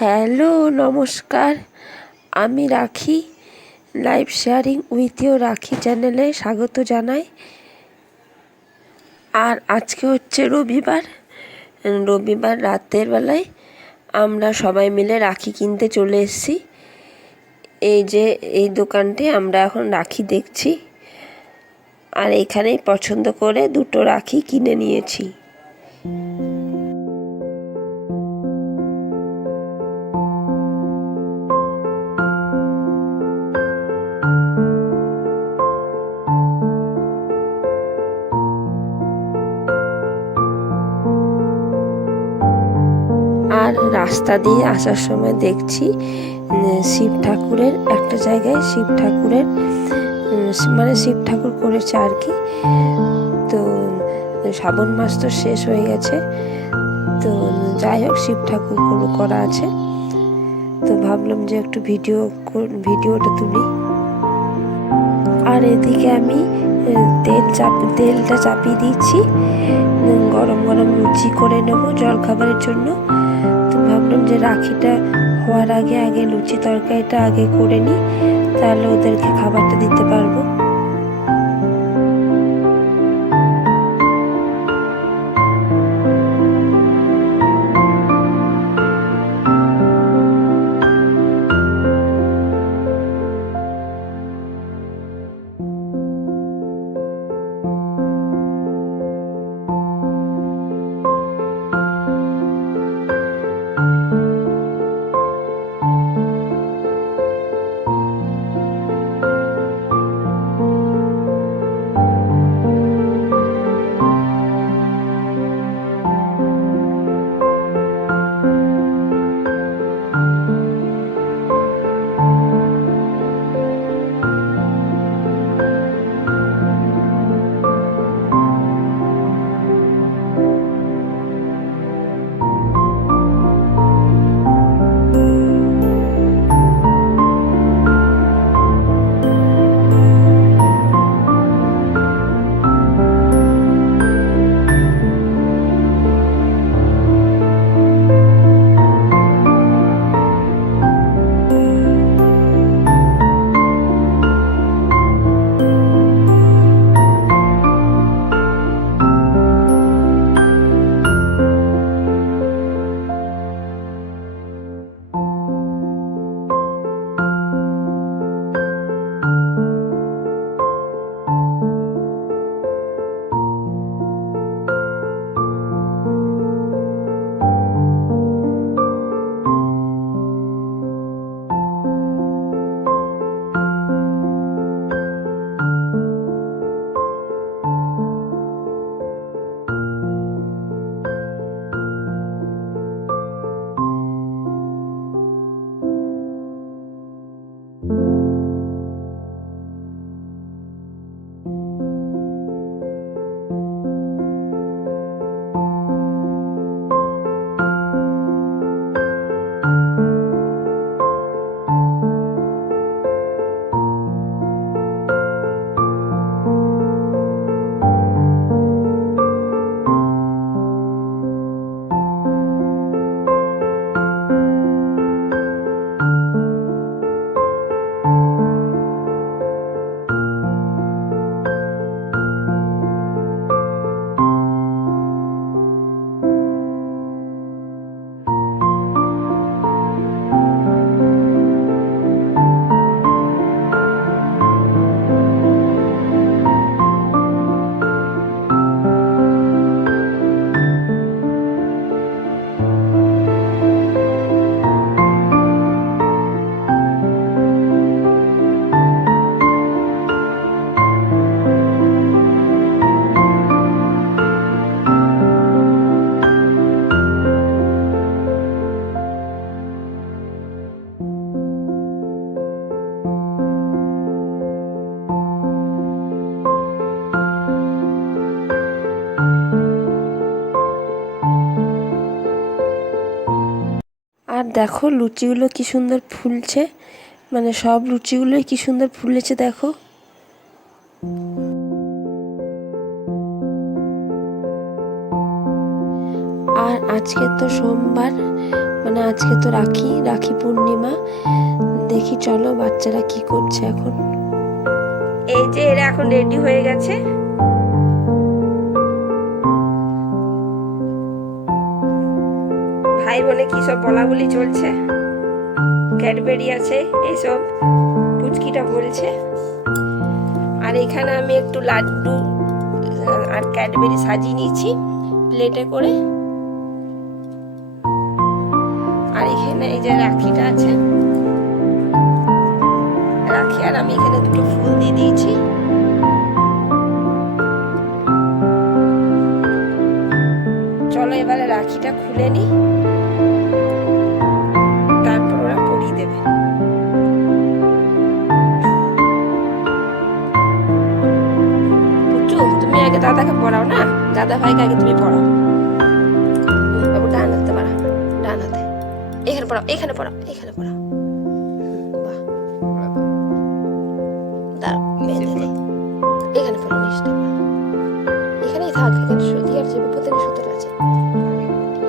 Hello, নমস্কার। আমি রাখি লাইভ শেয়ারিং উইথ ইউ রাখি চ্যানেলে স্বাগত জানাই। আর আজকে হচ্ছে রবিবার রাতের বেলায় আমরা সবাই মিলে রাখি কিনতে চলে এসেছি। এই যে এই দোকানটি আমরা এখন রাখি দেখছি, আর এখানেই পছন্দ করে দুটো রাখি কিনে নিয়েছি। আর রাস্তা দিয়ে আসার সময় দেখছি শিব ঠাকুরের একটা জায়গায় শিব ঠাকুরের শিব ঠাকুর করেছে আর কি। তো শ্রাবণ মাস তো শেষ হয়ে গেছে, তো যাই হোক শিব ঠাকুর করা আছে, তো ভাবলাম যে একটু ভিডিওটা তুলি। আর এদিকে আমি তেলটা চাপিয়ে দিচ্ছি, গরম গরম লুচি করে নেব জলখাবারের জন্য। তো ভাবলাম যে রাখিটা হওয়ার আগে লুচি তরকারিটা আগে করে নিই, তাহলে ওদেরকে খাবারটা দিতে পারবো। আর দেখো লুচিগুলো কি সুন্দর ফুলছে, মানে সব লুচিগুলোই কি সুন্দর ফুলেছে দেখো। আর আজকে তো সোমবার, মানে আজকে তো রাখি পূর্ণিমা। দেখি চলো বাচ্চারা কি করছে এখন। এই যে এরা এখন রেডি হয়ে গেছে। ভাই বোনে কি সব বলা বলি চলছে, ক্যাডবেরি আছে এইসব পুচকিটা বলছে। আর এখানে আমি একটু লাড্ডু আর ক্যাডবেরি সাজিয়ে নিয়েছি প্লেটে করে। আর এখানে এই যে রাখিটা আছে, রাখি আর আমি এখানে দুটো ফুল দিয়ে দিয়েছি। চলো এবারে রাখিটা খুলে নি, তারপর ওরা পরিয়ে দেবে। তুমি আগে দাদাকে পড়াও না, দাদা ভাইকে আগে তুমি পড়াও। বাবু ডান হাতে পড়াও, ডান হাতে। এখানে পড়াও, এখানে পড়াও, এখানে পড়াও। বাহ, দাঁড়াও বেঁধে দে। এখানে পড়াও, নিচটা পড়াও। এখানেই থাক, এখানে সুতি আর যে বিপদের সুতোটা আছে।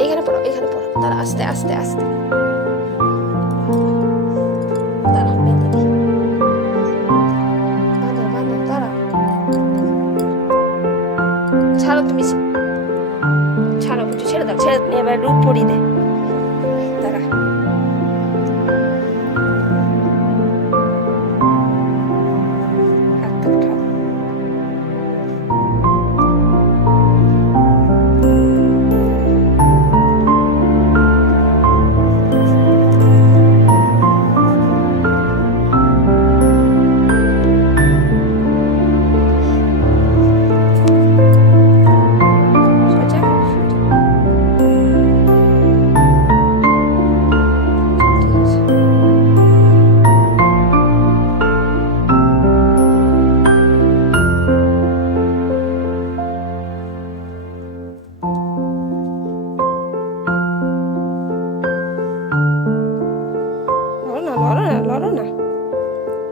এখানে পড়াও, এখানে পড়াও। তারা আস্তে আস্তে আস্তে। দাঁড়াও বেঁধে দিই। বাঁধো বাঁধো, দাঁড়াও। ছাড়ো তুমি, ছাড়ো বুঝু, ছেড়ে দাও, ছেড়ে। এবার রূপ পরিয়ে দে। দাঁড়া, হাতটা উঠাও।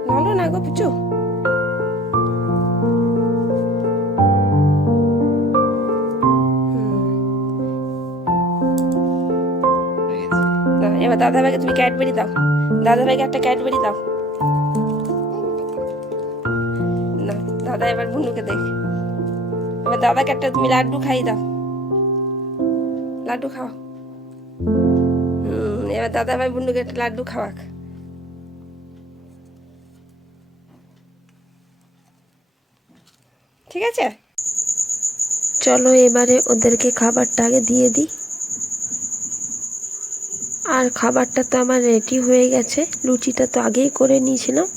লড়ো না গো পুচু। এবার দাদা ভাইকে তুমি ক্যাডবেরি দাও, দাদা ভাইকে একটা ক্যাডবেরি দাও। না দাদা এবার বুনুকে দেখ। এবার দাদাকে একটা তুমি লাড্ডু খাই দাও, লাড্ডু খাও। এবার দাদা ভাই বুনুকে একটা লাড্ডু খাওয়াক। ঠিক আছে, চলো এবারে ওদেরকে খাবারটা আগে দিয়ে দিই। আর খাবারটা তো আমার রেডি হয়ে গেছে, লুচিটা তো আগেই করে নিয়েছিলাম,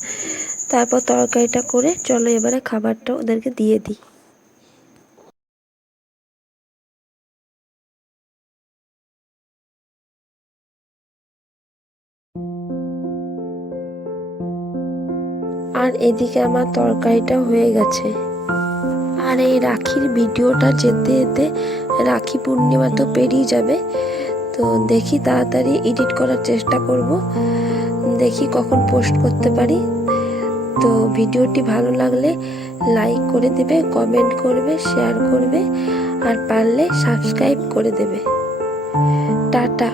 তারপর তরকারিটা করে চলো এবারে খাবারটা ওদেরকে দিয়ে দিই। আর এদিকে আমার তরকারিটা হয়ে গেছে। আর এই রাখির ভিডিওটা যেতে যেতে রাখি পূর্ণিমা তো পেরিয়ে যাবে, তো দেখি তাড়াতাড়ি এডিট করার চেষ্টা করব, দেখি কখন পোস্ট করতে পারি। তো ভিডিওটি ভালো লাগলে লাইক করে দেবে, কমেন্ট করবে, শেয়ার করবে, আর পারলে সাবস্ক্রাইব করে দেবে। টাটা।